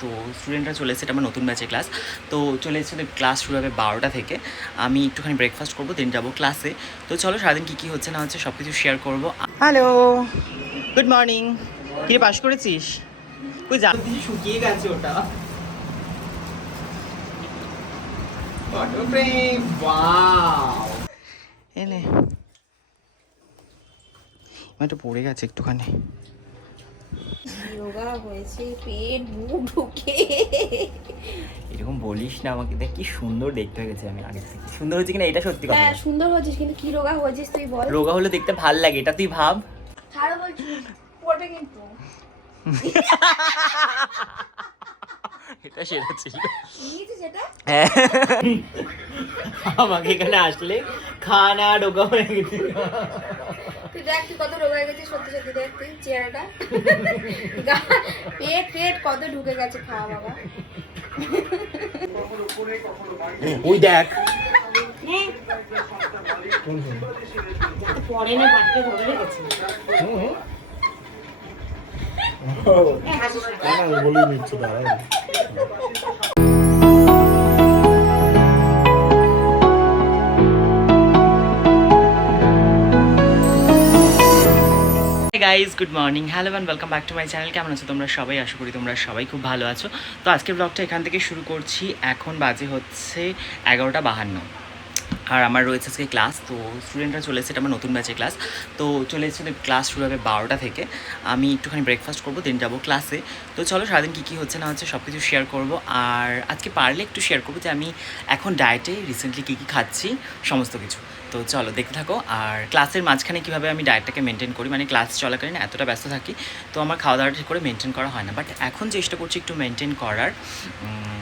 তো স্টুডেন্টরা চলে এসেছে এটা আমার নতুন ব্যাচের ক্লাস তো চলে এসেছে ক্লাস শুরু হবে বারোটা থেকে। আমি একটুখানি ব্রেকফাস্ট করব দেন যাব ক্লাসে তো চলো সারাদিন কী কী হচ্ছে না হচ্ছে সব কিছু শেয়ার করব। হ্যালো গুড মর্নিং কিরে পাস করেছিস? ওই জানো কিছু শুকিয়ে গেছে ওটা। ফ্রেম ওয়াও একটু পড়ে গেছে একটুখানি। যোগা হয়েছে পেট মুখ ঢুকে। এরকম বলিস না আমাকে দেখ কি সুন্দর দেখতে হয়ে গেছে আমি আগে থেকে। সুন্দর হচ্ছে কিনা এটা সত্যি কথা হ্যাঁ সুন্দর হয়েছিস কিন্তু কি রোগা হয়েছিস তুই বল। রোগা হলে দেখতে ভালো লাগে এটা তুই ভাব। ছাড়ো বলছি পড়বে কিন্তু। এটা সেরা ছিল। সেটা? হ্যাঁ। আমাকে এখানে আসলে খানা রোগা হয়ে গেছে। তুই দেখ তুই কত রোগা হয়ে গেছিস সত্যি সত্যি দেখ তুই চেহারাটা। পেট পেট কত ঢুকে গেছে খাওয়া বাবা। ওই দেখ। পরে না। ভাতকে ধরে রেখেছি বলে নিচ্ছে দাঁড়াও। Guys good morning hello and welcome back to my channel কেমন আছো তোমরা সবাই? আশা করি তোমরা সবাই খুব ভালো আছো। তো আজকের ব্লগটা এখান থেকে শুরু করছি। এখন বাজে হচ্ছে এগারোটা বাহান্ন। আর আমার রয়েছে আজকে ক্লাস তো স্টুডেন্টরা চলে এসেছে, এটা আমার নতুন ব্যাচের ক্লাস তো চলে এসেছে ক্লাস শুরু হবে বারোটা থেকে। আমি একটুখানি ব্রেকফাস্ট করব দেন যাব ক্লাসে তো চলো সারাদিন কী কী হচ্ছে না হচ্ছে সব কিছু শেয়ার করব। আর আজকে পারলে একটু শেয়ার করব যে আমি এখন ডায়েটে রিসেন্টলি কী কী খাচ্ছি, সমস্ত কিছু। তো চলো দেখতে থাকো। আর ক্লাসের মাঝখানে কীভাবে আমি ডায়েটটাকে মেনটেন করি মানে ক্লাস চলাকালীন এতটা ব্যস্ত থাকি তো আমার খাওয়া দাওয়াটা ঠিক করে মেনটেন করা হয় না। বাট এখন চেষ্টা করছি একটু মেনটেন করার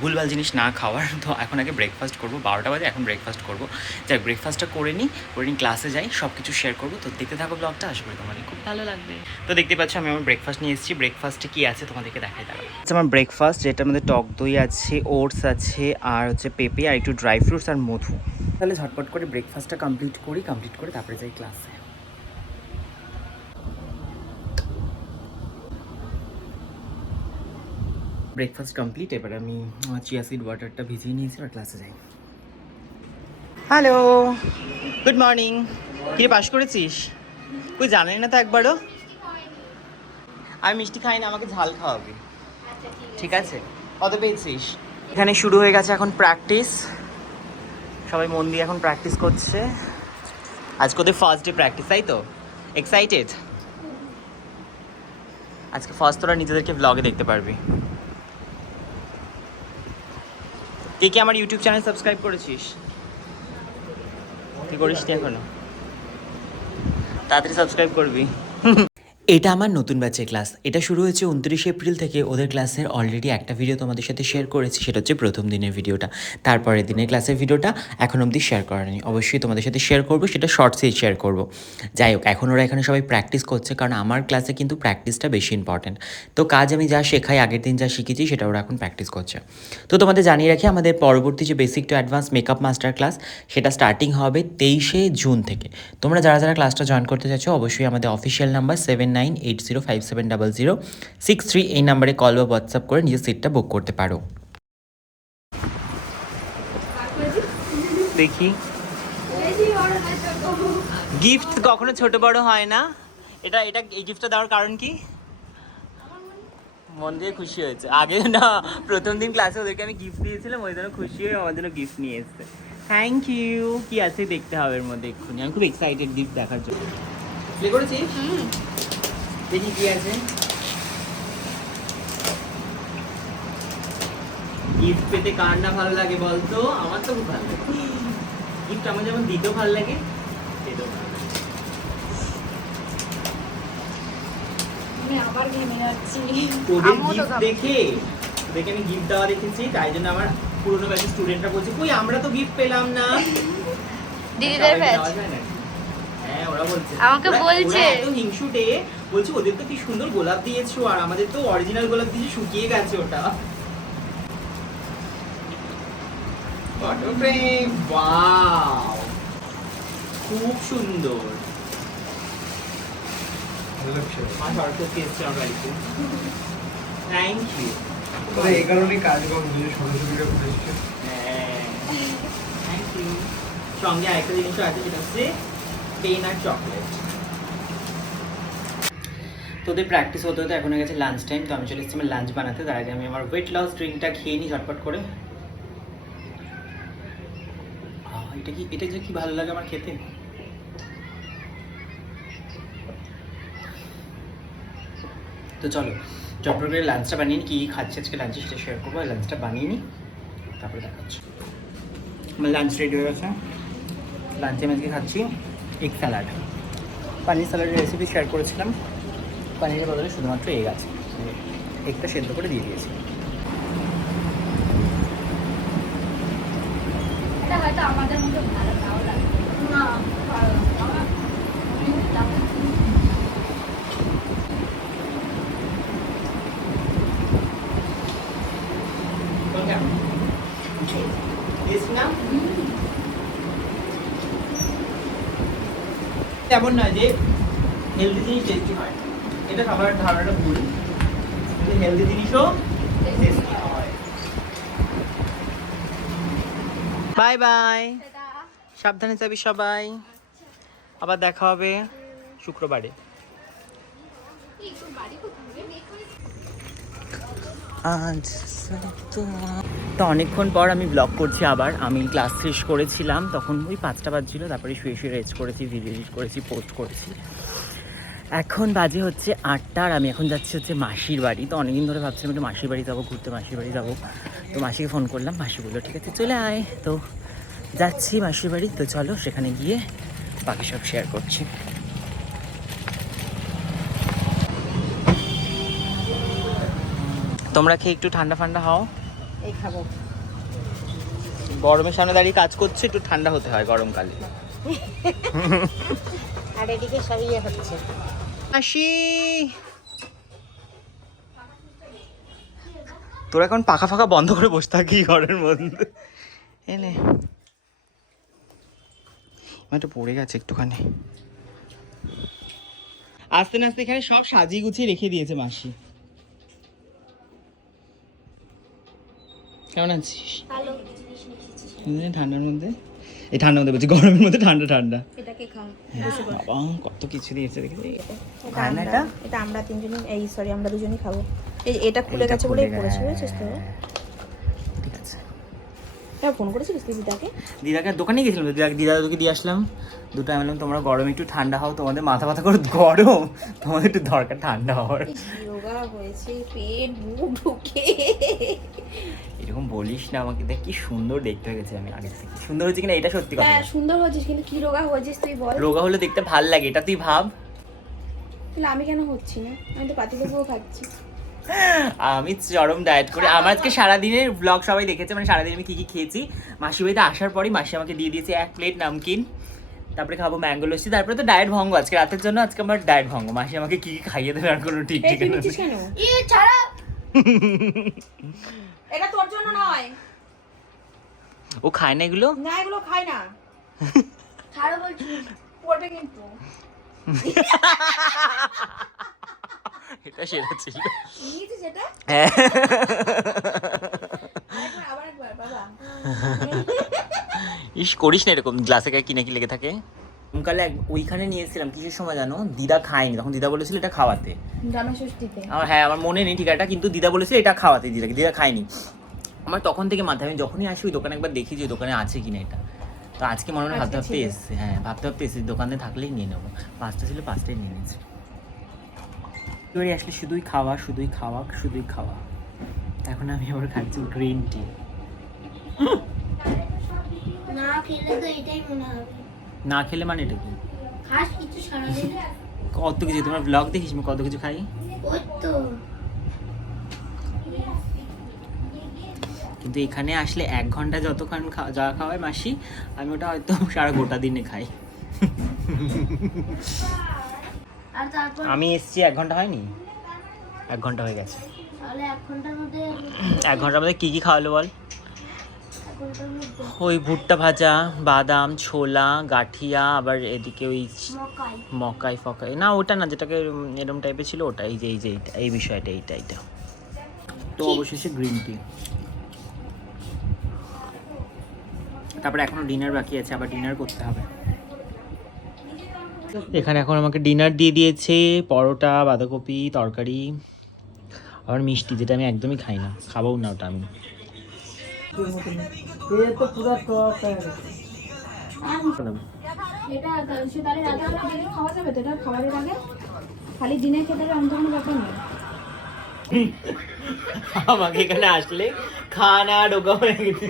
ভুলভাল জিনিস না খাওয়ার। তো এখন আগে ব্রেকফাস্ট করব বারোটা বাজে এখন ব্রেকফাস্ট করব। যাই ব্রেকফাস্টটা করে নিই করে নিই ক্লাসে যাই সব কিছু শেয়ার করব। তো দেখতে থাকো ব্লগটা আশা করি তোমাদের খুব ভালো লাগবে। তো দেখতে পাচ্ছ আমি আমার ব্রেকফাস্ট নিয়ে এসেছি। ব্রেকফাস্টে কী আছে তোমাদেরকে দেখাই দাঁড়াবো আচ্ছা আমার ব্রেকফাস্ট যেটার মধ্যে টক দই আছে ওটস আছে আর হচ্ছে পেঁপে আর একটু ড্রাই ফ্রুটস আর মধু। তাহলে ঝটপট করে ব্রেকফাস্টটা কমপ্লিট করি কমপ্লিট করে তারপরে যাই ক্লাসে ব্রেকফাস্ট কমপ্লিট এবার আমি চিয়া সিড ওয়াটারটা ভিজিয়ে নিয়েছি আর ক্লাসে যাই। হ্যালো গুড মর্নিং কি পাস করেছিস? তুই জানেন না তো একবারও? আমি মিষ্টি খাই না, আমাকে ঝাল খাওয়াবি। ঠিক আছে? কত পেয়েছিস? এখানে শুরু হয়ে গেছে এখন প্র্যাকটিস সবাই মন দিয়ে এখন প্র্যাকটিস করছে। আজকে ওদের ফার্স্ট ডে প্র্যাকটিস তাই তো? এক্সাইটেড আজকে ফার্স্ট তোরা নিজেদেরকে ব্লগে দেখতে পারবি। কে কে আমার ইউটিউব চ্যানেল সাবস্ক্রাইব করেছিস? তুই করিস এখনও? তাড়াতাড়ি সাবস্ক্রাইব করবি। এটা আমার নতুন ব্যাচের ক্লাস এটা শুরু হয়েছে উনত্রিশে এপ্রিল থেকে। ওদের ক্লাসের অলরেডি একটা ভিডিও তোমাদের সাথে শেয়ার করেছি। সেটা হচ্ছে প্রথম দিনের ভিডিওটা তারপরের দিনের ক্লাসের ভিডিওটা এখন অবধি শেয়ার করেনি অবশ্যই তোমাদের সাথে শেয়ার করব, সেটা শর্টসেই শেয়ার করব। যাই হোক, এখন ওরা এখানে সবাই প্র্যাকটিস করছে, কারণ আমার ক্লাসে কিন্তু প্র্যাকটিসটা বেশি ইম্পর্টেন্ট তো কাজ আমি যা শেখাই, আগের দিন যা শিখেছি, সেটা ওরা এখন প্র্যাকটিস করছে। তো তোমাদের জানিয়ে রাখি, আমাদের পরবর্তী যে basic to advance makeup master class সেটা স্টার্টিং হবে তেইশে জুন থেকে। তোমরা যারা যারা ক্লাসটা জয়েন করতে চাইছো, অবশ্যই আমাদের official number seven nine eight zero five seven double zero six three এই নাম্বারে কল বা হোয়াটসঅ্যাপ করে নিজের সিটটা বুক করতে পারো। দেখি। গিফট কখনো ছোট বড় হয় না। এটা এটা এই গিফটটা দেওয়ার কারণ কি? মন দিয়ে খুশি হয়েছে। আগে না প্রথম দিন ক্লাসে ওদেরকে আমি গিফট দিয়েছিলাম ওই জন্য খুশি হয়ে আমার জন্য গিফট নিয়ে এসছে। থ্যাংক ইউ কি আছে দেখতে হবে এর মধ্যে এক্ষুনি। আমি খুব এক্সাইটেড গিফট দেখার জন্য। প্লে করেছিস? দেখি কি আছে। গিফট পেতে কার না ভালো লাগে বলতো? আমার তো খুব ভালো লাগে। গিফট আমার যেমন দিতেও ভালো লাগে পেতেও ভালো লাগে। আবার ঘেমে যাচ্ছি। ওদের গিফট দেখে? ওদেরকে আমি গিফট দেওয়া দেখেছি তাই জন্য আমার পুরোনো ব্যাচের স্টুডেন্টরা বলছে কই আমরা তো গিফট পেলাম না। দিদিদের ব্যাচ দেওয়া যায় নাকি? হ্যাঁ ওরা বলছে আমাকে ওরা- বলছে। হিংসুটে বলছে ওদের তো কি সুন্দর গোলাপ দিয়েছ আর আমাদের তো অরিজিনাল গোলাপ দিয়েছে শুকিয়ে গেছে ওটা। ফটো ফ্রেম ওয়াও খুব সুন্দর। থ্যাংক ইউ এই কাজ সঙ্গে আরেকটা জিনিসও আছে যেটা হচ্ছে পেন আর চকলেট তোদের প্র্যাকটিস হতে হতে এখন হয়ে গেছে লাঞ্চ টাইম তো আমি চলে এসেছি আমার লাঞ্চ বানাতে। তার আগে আমি আমার ওয়েট লস ড্রিঙ্কটা খেয়ে নিই ঝটপট করে। এটা কি এটা যে কি ভালো লাগে আমার খেতে? তো চলো চটপট করে লাঞ্চটা বানিয়ে নিই। কী কী খাচ্ছি আজকে লাঞ্চে সেটা শেয়ার করব। লাঞ্চটা বানিয়ে নিই তারপরে দেখাচ্ছি। আমার লাঞ্চ রেডি হয়ে গেছে। লাঞ্চে আমি আজকে খাচ্ছি। Egg salad. পানির স্যালাডের রেসিপি শেয়ার করেছিলাম। পানির বদলে শুধুমাত্র এগ আছে। এগটা সেদ্ধ করে দিয়ে দিয়েছি। আমাদের মতো ভালো না ভালো লাগে। আমার অনেক দাম। এমন নয় যে হেলদি জিনিস টেস্টি হয়। এটা সবার ধারণাটা ভুল। কিন্তু হেলদি জিনিসও টেস্টি হয়। বাই বাই সাবধানে যাবি সবাই। আবার দেখা হবে শুক্রবারে এই তোর বাড়ি কোথায় রে? আজ তো অনেকক্ষণ পর আমি ব্লগ করছি আবার। আমি ক্লাস শেষ করেছিলাম, তখন ওই পাঁচটা বাজছিল, তারপরে শুয়ে শুয়ে রেস্ট করেছি ভিডিও এডিট করেছি পোস্ট করেছি। এখন বাজে হচ্ছে আটটা আর আমি এখন যাচ্ছি হচ্ছে মাসির বাড়ি। তো অনেকদিন ধরে ভাবছিলাম একটু মাসির বাড়ি যাব, ঘুরতে মাসির বাড়ি যাব। তো মাসিকে ফোন করলাম, মাসি বলল, ঠিক আছে, চলে আয়। তো যাচ্ছি মাসির বাড়ি। তো চলো, সেখানে গিয়ে বাকি সব শেয়ার করছি। তোমরা খেয়ে একটু ঠান্ডা ফান্ডা হও? এই খাব। গরমের সামনে দাঁড়িয়ে কাজ করছে একটু ঠান্ডা হতে হয় গরমকালে। আর এদিকে সব ইয়ে হচ্ছে। আসি তোরা এখন পাখা ফাঁকা বন্ধ করে বসে থাকি ঘরের মধ্যে। এনে একটু পড়ে গেছে একটুখানি। আস্তে না আস্তে এখানে সব সাজিয়ে গুছিয়ে রেখে দিয়েছে মাসি। কেমন আছিস? ঠান্ডার মধ্যে? এই ঠান্ডার মধ্যে বলছি গরমের মধ্যে ঠান্ডা ঠান্ডা। হ্যাঁ, বাবা কত কিছু দিয়েছে দেখি এটা আমরা এটা? এটা আমরা তিনজনই এই সরি আমরা দুজনই খাব। এই এটা খুলে গেছে বলেই পড়েছে গেছে। বুঝেছিস তো? হ্যাঁ ফোন করেছিলিস তুই দিদাকে? দিদাকে দোকানে গেছিলাম। দিদা দিদা দাদুকে দিয়ে আসলাম। দুটো আমি বললাম তোমরা গরম একটু ঠান্ডা হও তোমাদের মাথা ব্যথা করে গরম। তোমাদের একটু দরকার ঠান্ডা হওয়ার। যোগা হয়েছে পেট মুখ ঢুকে। এরকম বলিস না আমাকে। দেখ কি সুন্দর দেখতে হয়ে গেছে আমি আগে থেকে। সুন্দর হয়েছে কিনা এটা সত্যি কথা হ্যাঁ সুন্দর হয়েছিস কিন্তু কি রোগা হয়েছিস তুই বল। রোগা হলে দেখতে ভালো লাগে এটা তুই ভাব। তাহলে আমি কেন হচ্ছি না? আমি তো পাতিলেবুও খাচ্ছি। আমি চরম ডায়েট করে। আমার আজকে সারাদিনের ব্লগ সবাই দেখেছে মানে সারাদিন আমি কি কি খেয়েছি। মাসি বাড়িতে আসার পরই মাসি আমাকে দিয়ে দিয়েছে এক প্লেট নামকিন। তারপরে খাব ম্যাঙ্গো লস্যি। তারপরে তো ডায়েট ভঙ্গ। আজকে রাতের জন্য আজকে আমার ডায়েট ভঙ্গ। মাসি আমাকে কি কি খাইয়ে দেবে আর কোনো ঠিক। ছাড়া! এটা তোর জন্য নয়। ও খায় না এগুলো? না এগুলো খাই না। ছাড়ো বলছি পড়বে কিন্তু। এটা সেরা ছিল। হ্যাঁ। আরেকবার আবার একবার বাবা। ইস করিস না এরকম। গ্লাসে গায়ে কিনে কি লেগে থাকে? গরমকালে এক- ওইখানে নিয়ে এসেছিলাম কিসের সময় জানো? দিদা খায়নি। তখন দিদা বলেছিল এটা খাওয়াতে। আমার হ্যাঁ আমার মনে নেই ঠিকাটা কিন্তু দিদা বলেছিল এটা খাওয়াতে দিদাকে দিদা খায়নি। আমার তখন থেকে মাথায় আমি যখনই আসি ওই দোকানে একবার দেখি যে ওই দোকানে আছে কিনা এটা। তো আজকে মনে হয় ভাবতে ভাবতে। এসছে হ্যাঁ ভাবতে ভাবতে এসে দোকানে থাকলেই নিয়ে নেব। পাঁচটা ছিল পাঁচটাই নিয়ে নিয়েছি। এবারে আসলে শুধুই খাওয়া শুধুই খাওয়া শুধুই খাওয়া। এখন আমি আবার খাচ্ছি গ্রিন টি না খেলে তো এটাই মনে হবে। না খেলে মানে এটা কি? খাস কিছু সারাদিন। কত কিছু তোমার ব্লগ দেখিস? আমি কত কিছু খাই? ওই তো। কিন্তু এখানে আসলে এক ঘণ্টা যতক্ষণ যা খাওয়ায় মাসি আমি ওটা হয়তো সারা গোটা দিনে খাই। আর তারপর? আমি এসছি এক ঘণ্টা হয়নি। এক ঘণ্টা হয়ে গেছে। তাহলে এক ঘণ্টার মধ্যে এক ঘণ্টার মধ্যে কী কী খাওয়ালো বল? ওই ভুট্টা ভাজা বাদাম ছোলা গাঠিয়া আবার এদিকে ওই মকাই। মকাই ফকাই। না ওটা না যেটাকে এরম টাইপের ছিল ওটা এই যে এই যে এইটা এই বিষয়টা এইটা এইটা। তো অবশেষে গ্রিন টি তারপরে এখনও ডিনার বাকি আছে আবার ডিনার করতে হবে। এখানে এখন আমাকে ডিনার দিয়ে দিয়েছে পরোটা বাঁধাকপি তরকারি আবার মিষ্টি যেটা আমি একদমই খাই না খাব না ওটা আমি। আমাকে এখানে আসলে খানা ঢোকা হয়ে গেছে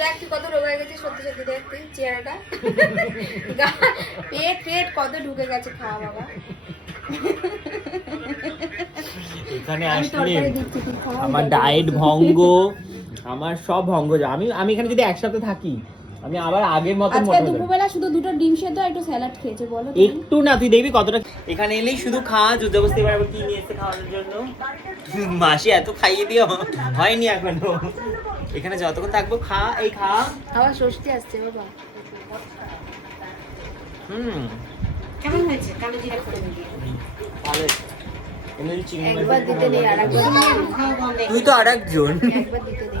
দেখ তুই কত রোগা গেছিস সত্যি সত্যি দেখ তুই চেহারাটা। পেট পেট কত ঢুকে গেছে খাওয়া বাবা। এখানে আসলে আমার ডায়েট ভঙ্গ আমার সব ভঙ্গ। আমি আমি এখানে যদি একসাথে থাকি আমি আবার আগের মতো আজকে দুপুরবেলা শুধু দুটো ডিম সেদ্ধ আর একটু স্যালাড খেয়েছে বলো একটু না তুই দেখবি কতটা এখানে এলেই শুধু খাওয়া যুদ্ধ বসতে এবার কি নিয়ে এসে খাওয়ানোর জন্য? মাসি এত খাইয়ে দিও হয়নি এখনও। এখানে যতক্ষণ থাকব খা এই খা। আবার ষষ্ঠী আসছে বাবা। হুম। কেমন হয়েছে? কালো জিরা করে দিয়ে। ভালো এমনি চিংড়ি মাছ একবার দিতে নেই আর একবার তুই তো আর একজন একবার দিতে নেই।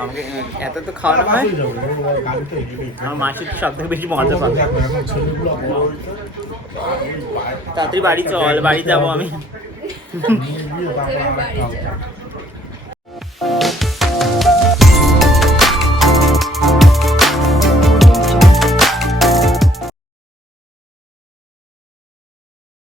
আমাকে এত তো খাওয়ানো হয়। আমার মাসির সব থেকে বেশি মজা পাবে তাড়াতাড়ি বাড়ি চল, বাড়ি যাব আমি।